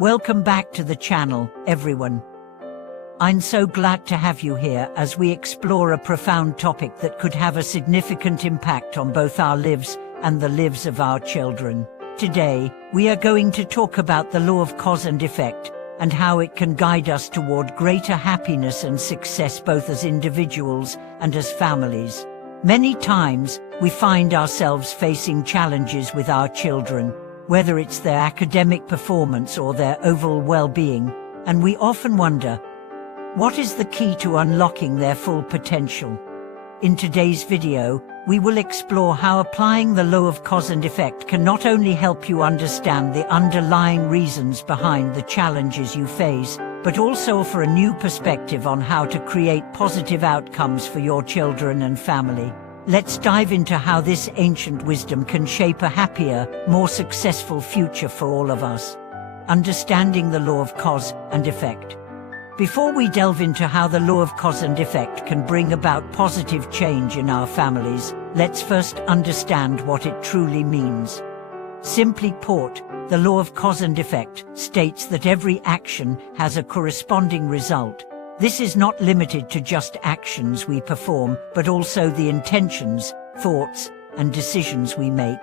Welcome back to the channel, everyone. I'm so glad to have you here as we explore a profound topic that could have a significant impact on both our lives and the lives of our children. Today, we are going to talk about the law of cause and effect and how it can guide us toward greater happiness and success both as individuals and as families. Many times, we find ourselves facing challenges with our children, whether it's their academic performance or their overall well-being, and we often wonder, what is the key to unlocking their full potential? In today's video, we will explore how applying the law of cause and effect can not only help you understand the underlying reasons behind the challenges you face, but also offer a new perspective on how to create positive outcomes for your children and family. Let's dive into how this ancient wisdom can shape a happier, more successful future for all of us. Understanding the law of cause and effect. Before we delve into how the law of cause and effect can bring about positive change in our families, let's first understand what it truly means. Simply put, the law of cause and effect states that every action has a corresponding result. This is not limited to just actions we perform, but also the intentions, thoughts, and decisions we make.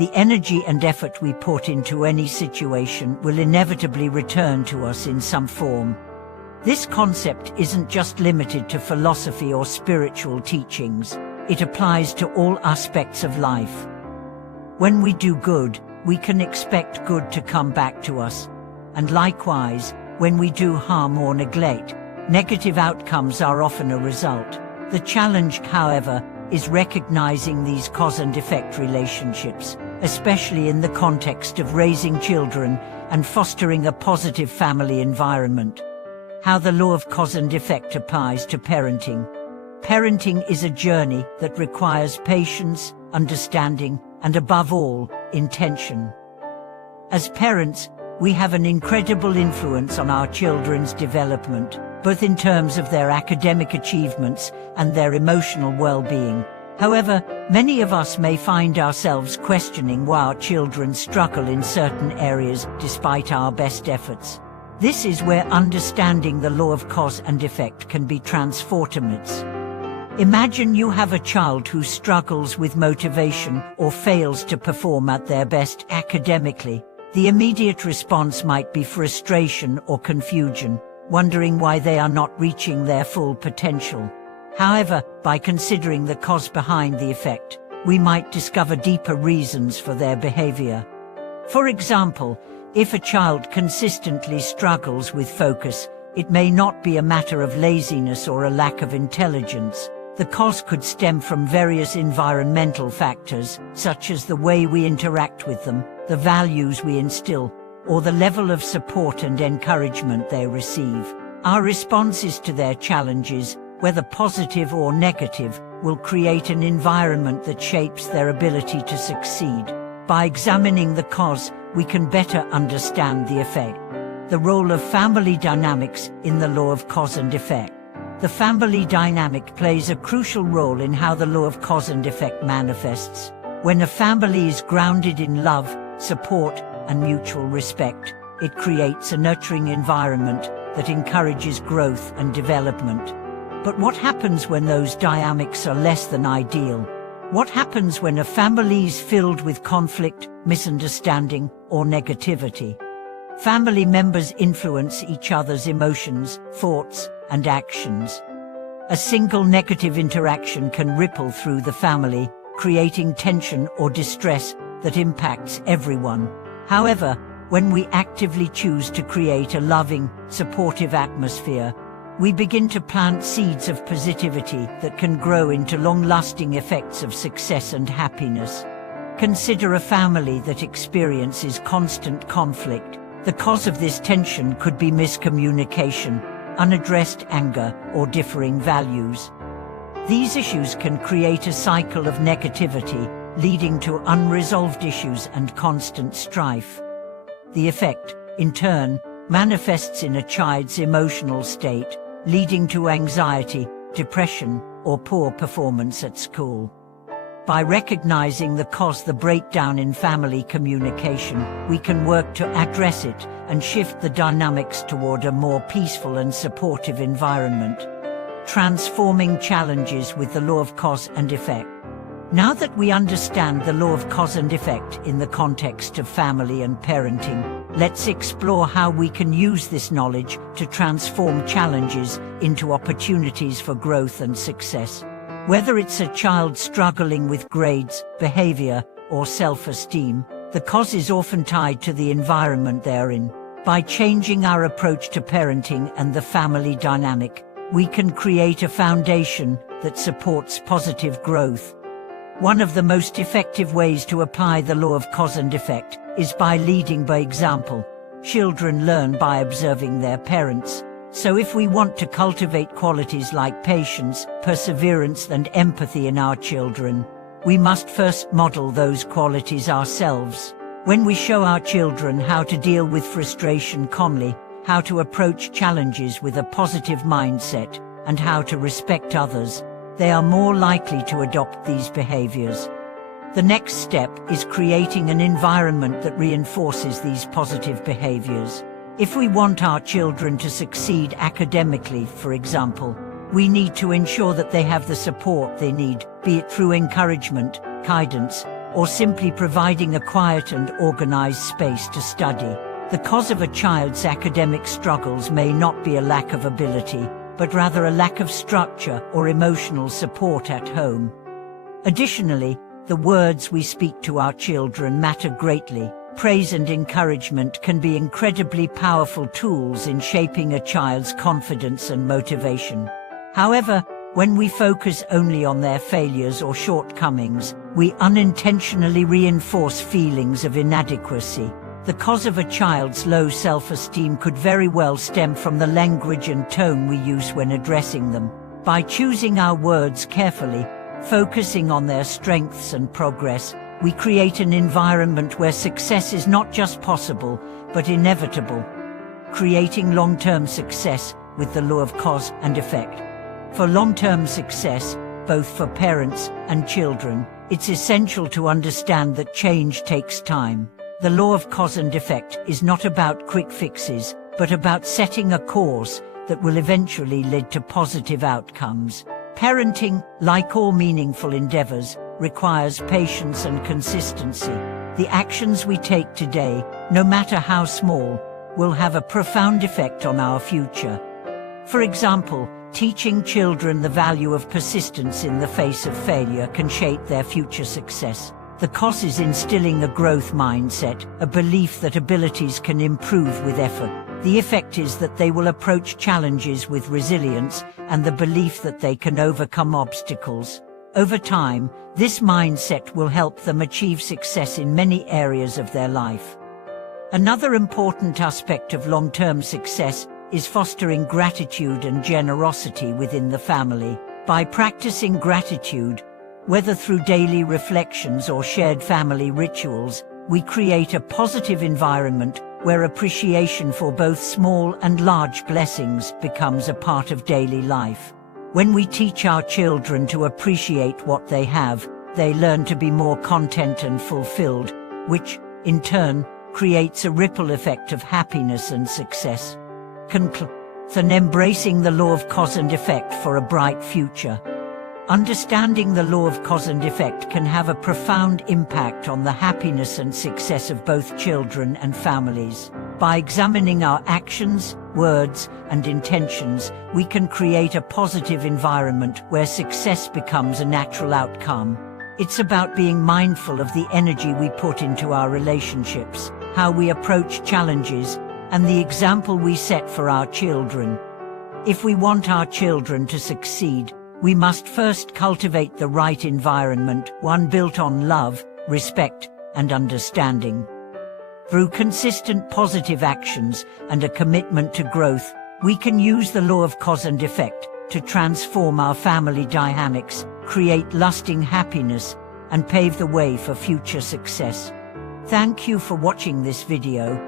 The energy and effort we put into any situation will inevitably return to us in some form. This concept isn't just limited to philosophy or spiritual teachings. It applies to all aspects of life. When we do good, we can expect good to come back to us. And likewise, when we do harm or neglect, negative outcomes are often a result. The challenge, however, is recognizing these cause and effect relationships, especially in the context of raising children and fostering a positive family environment. How the law of cause and effect applies to parenting. Parenting is a journey that requires patience, understanding, and above all, intention. As parents, we have an incredible influence on our children's development, both in terms of their academic achievements and their emotional well-being. However, many of us may find ourselves questioning why our children struggle in certain areas despite our best efforts. This is where understanding the law of cause and effect can be transformative. Imagine you have a child who struggles with motivation or fails to perform at their best academically. The immediate response might be frustration or confusion, wondering why they are not reaching their full potential. However, by considering the cause behind the effect, we might discover deeper reasons for their behavior. For example, if a child consistently struggles with focus, it may not be a matter of laziness or a lack of intelligence. The cause could stem from various environmental factors, such as the way we interact with them, the values we instill, or the level of support and encouragement they receive. Our responses to their challenges, whether positive or negative, will create an environment that shapes their ability to succeed. By examining the cause, we can better understand the effect. The role of family dynamics in the law of cause and effect. The family dynamic plays a crucial role in how the law of cause and effect manifests. When a family is grounded in love, support, and mutual respect, it creates a nurturing environment that encourages growth and development. But what happens when those dynamics are less than ideal? What happens when a family is filled with conflict, misunderstanding, or negativity? Family members influence each other's emotions, thoughts, and actions. A single negative interaction can ripple through the family, creating tension or distress that impacts everyone. However, when we actively choose to create a loving, supportive atmosphere, we begin to plant seeds of positivity that can grow into long-lasting effects of success and happiness. Consider a family that experiences constant conflict. The cause of this tension could be miscommunication, unaddressed anger, or differing values. These issues can create a cycle of negativity, leading to unresolved issues and constant strife. The effect, in turn, manifests in a child's emotional state, leading to anxiety, depression, or poor performance at school. By recognizing the breakdown in family communication, we can work to address it and shift the dynamics toward a more peaceful and supportive environment. Transforming challenges with the law of cause and effect. Now that we understand the law of cause and effect in the context of family and parenting, let's explore how we can use this knowledge to transform challenges into opportunities for growth and success. Whether it's a child struggling with grades, behavior, or self-esteem, the cause is often tied to the environment they're in. By changing our approach to parenting and the family dynamic, we can create a foundation that supports positive growth. One of the most effective ways to apply the law of cause and effect is by leading by example. Children learn by observing their parents. So if we want to cultivate qualities like patience, perseverance, and empathy in our children, we must first model those qualities ourselves. When we show our children how to deal with frustration calmly, how to approach challenges with a positive mindset, and how to respect others, they are more likely to adopt these behaviors. The next step is creating an environment that reinforces these positive behaviors. If we want our children to succeed academically, for example, we need to ensure that they have the support they need, be it through encouragement, guidance, or simply providing a quiet and organized space to study. The cause of a child's academic struggles may not be a lack of ability, but rather a lack of structure or emotional support at home. Additionally, the words we speak to our children matter greatly. Praise and encouragement can be incredibly powerful tools in shaping a child's confidence and motivation. However, when we focus only on their failures or shortcomings, we unintentionally reinforce feelings of inadequacy. The cause of a child's low self-esteem could very well stem from the language and tone we use when addressing them. By choosing our words carefully, focusing on their strengths and progress, we create an environment where success is not just possible, but inevitable, creating long-term success with the law of cause and effect. For long-term success, both for parents and children, it's essential to understand that change takes time. The law of cause and effect is not about quick fixes, but about setting a course that will eventually lead to positive outcomes. Parenting, like all meaningful endeavors, requires patience and consistency. The actions we take today, no matter how small, will have a profound effect on our future. For example, teaching children the value of persistence in the face of failure can shape their future success. The cause is instilling a growth mindset, a belief that abilities can improve with effort. The effect is that they will approach challenges with resilience and the belief that they can overcome obstacles. Over time, this mindset will help them achieve success in many areas of their life. Another important aspect of long-term success is fostering gratitude and generosity within the family. By practicing gratitude, whether through daily reflections or shared family rituals, we create a positive environment where appreciation for both small and large blessings becomes a part of daily life. When we teach our children to appreciate what they have, they learn to be more content and fulfilled, which, in turn, creates a ripple effect of happiness and success. Then embracing the law of cause and effect for a bright future. Understanding the law of cause and effect can have a profound impact on the happiness and success of both children and families. By examining our actions, words, and intentions, we can create a positive environment where success becomes a natural outcome. It's about being mindful of the energy we put into our relationships, how we approach challenges, and the example we set for our children. If we want our children to succeed, we must first cultivate the right environment, one built on love, respect, and understanding. Through consistent positive actions and a commitment to growth, we can use the law of cause and effect to transform our family dynamics, create lasting happiness, and pave the way for future success. Thank you for watching this video.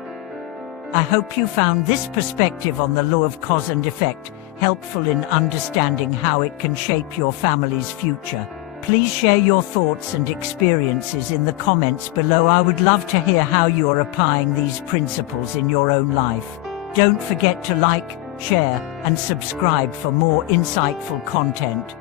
I hope you found this perspective on the law of cause and effect helpful in understanding how it can shape your family's future. Please share your thoughts and experiences in the comments below. I would love to hear how you are applying these principles in your own life. Don't forget to like, share, and subscribe for more insightful content.